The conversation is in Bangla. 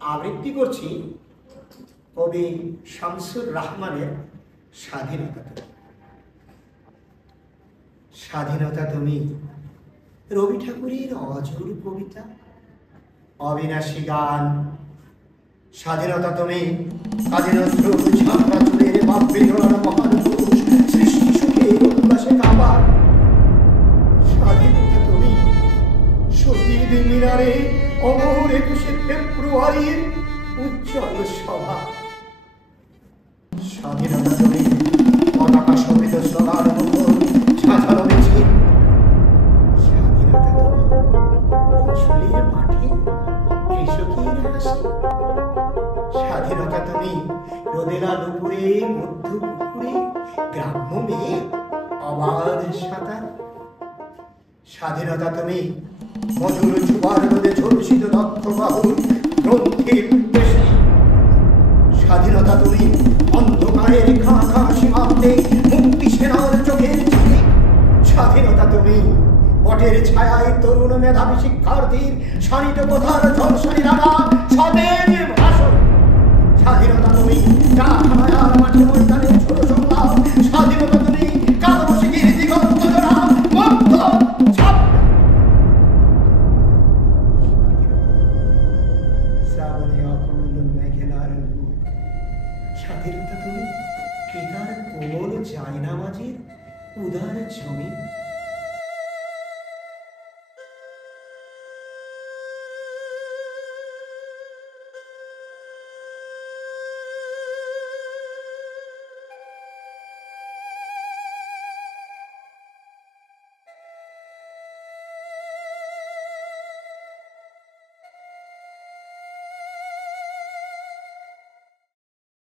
আবৃত্তি করছি কবি শামসুর রহমানের স্বাধীনতা তুমি। স্বাধীনতা তুমি রবি ঠাকুরের অজর কবিতা, অবিনাশী গান। স্বাধীনতা তুমি কাজী নজরুল ঝাঁকড়া চুলের বাপের মহাপুরুষ সৃষ্টি সুখে উল্লাসে কাবার। স্বাধীনতা তুমি শহীদ মিনারে অমর 21শে ফেব্রুয়ারির উজ্জ্বল সভা। স্বাধীনতা তুমি পতাকা শোভিত সোনার মুখর ঝাঁঝালো মিছিল। স্বাধীনতা তুমি ফসলের মাঠে কৃষকের হাসি। স্বাধীনতা তুমি রোদেলা দুপুরে মধ্য পুকুরে গ্রাম্য মেয়ে অবাধ সাঁতার। স্বাধীনতা তুমি মধুর জুবার রোদে ঝলসিত দক্ষ বাহুর গ্রন্থির উদ্দেশ্যে। স্বাধীনতা তুমি অন্ধকারের খা খা সীমান্তে মুক্তি সেনার চোখের ঝিলিক। স্বাধীনতা তুমি বটের ছায়ায় তরুণ মেধাবী শিক্ষার্থীর শানিত কথার ঝলসানি রাঙা সতেজ ভাষণ। স্বাধীনতা তুমি ডাকখানার মাঠে ময়দানে ছোট সংলাপ। স্বাধীনতা তুমি কালবশিকির দিগন্ত জোড়া বদ্ধ ছাপ। শ্রাবণে অকুল মেঘেলার বুক। স্বাধীনতা তুমি পিতার কোমল জায়নামাজের উদার জমি।